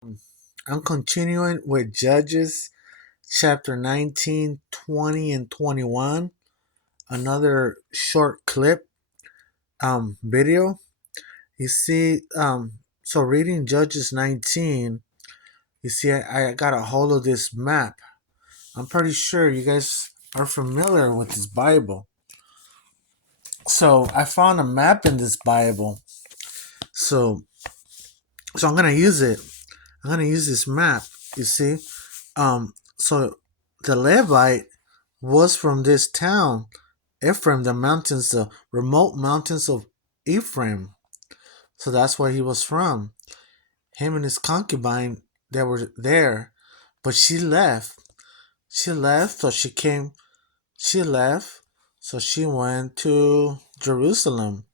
I'm continuing with Judges chapter 19, 20, and 21. Another short clip video. You see, so reading Judges 19, you see, I got a hold of this map. I'm pretty sure you guys are familiar with this Bible. So I found a map in this Bible. So I'm gonna use it. I'm gonna use this map. You see, so the Levite was from this town, Ephraim, the mountains, the remote mountains of Ephraim. So that's where he was from. Him and his concubine, they were there, but she left. She left, so she came. She left, so she went to Jerusalem,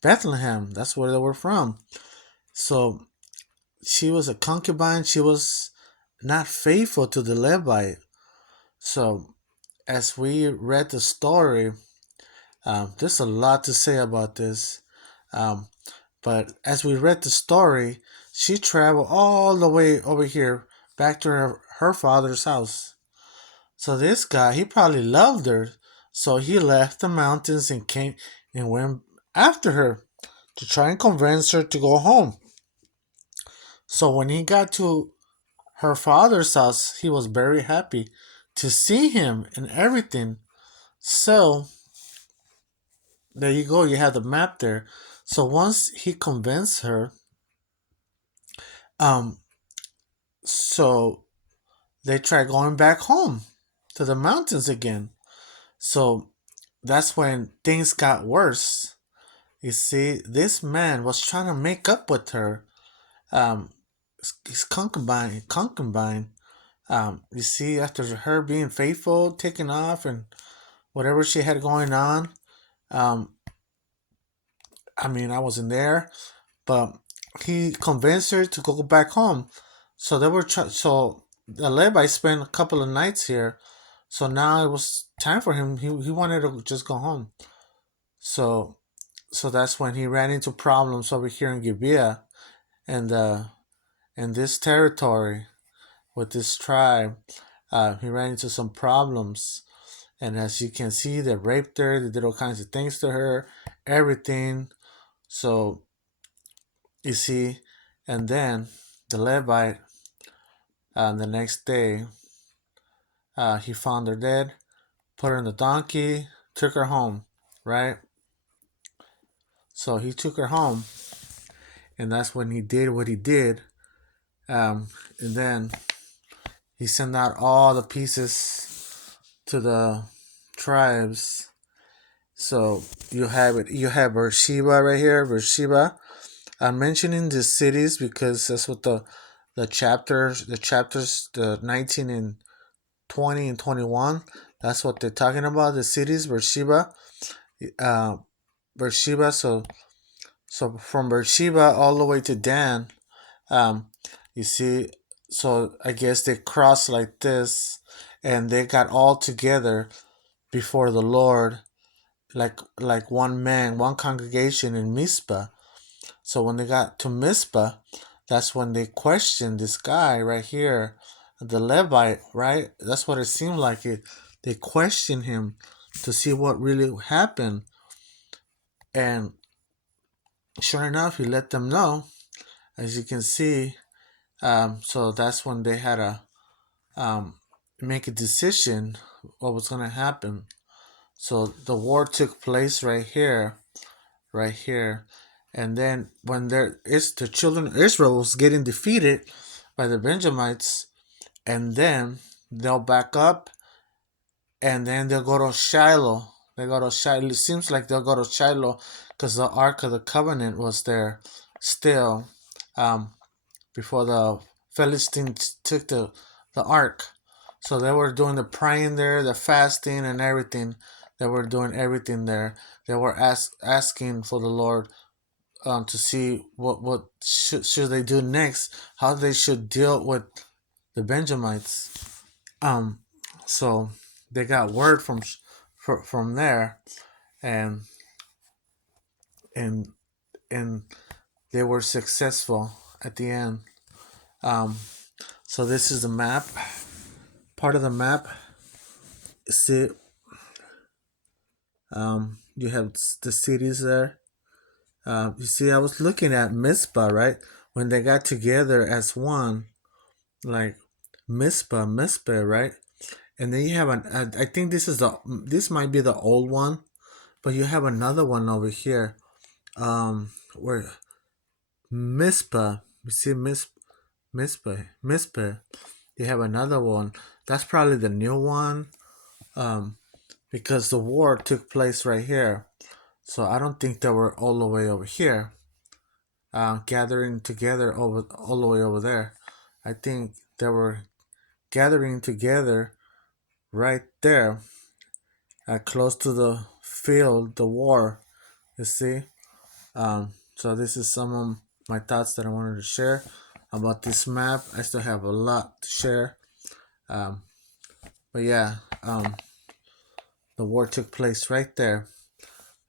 Bethlehem. That's where they were from. So she was a concubine. She was not faithful to the Levite. So as we read the story, there's a lot to say about this. Um, but as we read the story, she traveled all the way over here back to her father's house. So this guy, he probably loved her. So he left the mountains and came and went after her to try and convince her to go home. So when he got to her father's house, he was very happy to see him and everything. So there you go, you have the map there. So once he convinced her, um, so they tried going back home to the mountains again. So that's when things got worse. You see, this man was trying to make up with her. Um, his concubine. You see, after her being faithful, taking off, and whatever she had going on. Um, I mean, I wasn't there, but he convinced her to go back home. So they were so the Levi spent a couple of nights here. So now it was time for him. He wanted to just go home. So that's when he ran into problems over here in Gibeah and in this territory with this tribe. He ran into some problems, and as you can see, they raped her. They did all kinds of things to her, everything. So you see, and then the Levite, the next day, he found her dead, put her in the donkey, took her home, right? So he took her home, and that's when he did what he did. And then he sent out all the pieces to the tribes. So you have it. You have Beersheba right here. Beersheba. I'm mentioning the cities because that's what the 19 and 20 and 21. That's what they're talking about. The cities, Beersheba, uh, Beersheba. So from Beersheba all the way to Dan. Um, you see, so I guess they crossed like this, and they got all together before the Lord, like one man, one congregation in Mizpah. So when they got to Mizpah, that's when they questioned this guy right here, the Levite, right? That's what it seemed like. They questioned him to see what really happened, and sure enough, he let them know. As you can see, so that's when they had to make a decision what was going to happen. So the war took place right here, and then when there is the children of Israel was getting defeated by the Benjamites, and then they'll back up, and then they'll go to Shiloh. They go to Shiloh. It seems like they'll go to Shiloh because the Ark of the Covenant was there still, um, before the Philistines took the Ark. So they were doing the praying there, the fasting, and everything. They were doing everything there. They were asking for the Lord, to see what should they do next, how they should deal with the Benjamites. Um, so they got word from there, and and and they were successful at the end. Um, so this is the map. Part of the map. See, you have the cities there. You see, I was looking at Mizpah, right? When they got together as one, like Mizpah, right? And then you have I think this might be the old one, but you have another one over here. Where Mizpah, you see Mizpah. You have another one. That's probably the new one. Um, because the war took place right here. So I don't think they were all the way over here, gathering together over all the way over there. I think they were gathering together right there, close to the field, the war. You see. So this is some of my thoughts that I wanted to share about this map. I still have a lot to share. Um, but yeah, the war took place right there.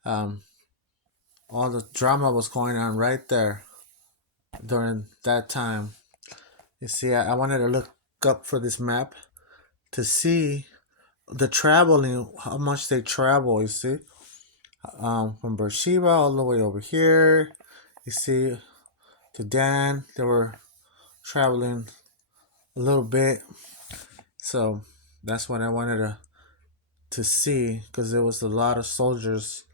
Um, all the drama was going on right there during that time. You see, I wanted to look up for this map to see the traveling, how much they travel. You see, from Beersheba all the way over here. You see, to Dan, they were traveling a little bit. So that's what I wanted to see because there was a lot of soldiers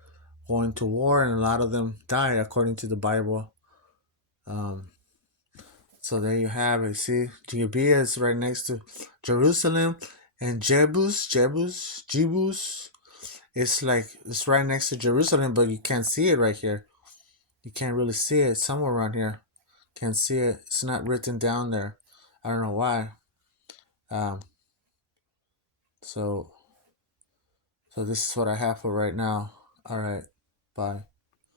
going to war and a lot of them died according to the Bible. Um, so there you have it. See, Gibeah is right next to Jerusalem, and Jebus. It's like it's right next to Jerusalem, but you can't see it right here. You can't really see it somewhere around here. Can't see it. It's not written down there. I don't know why. Um, so so this is what I have for right now. All right, bye.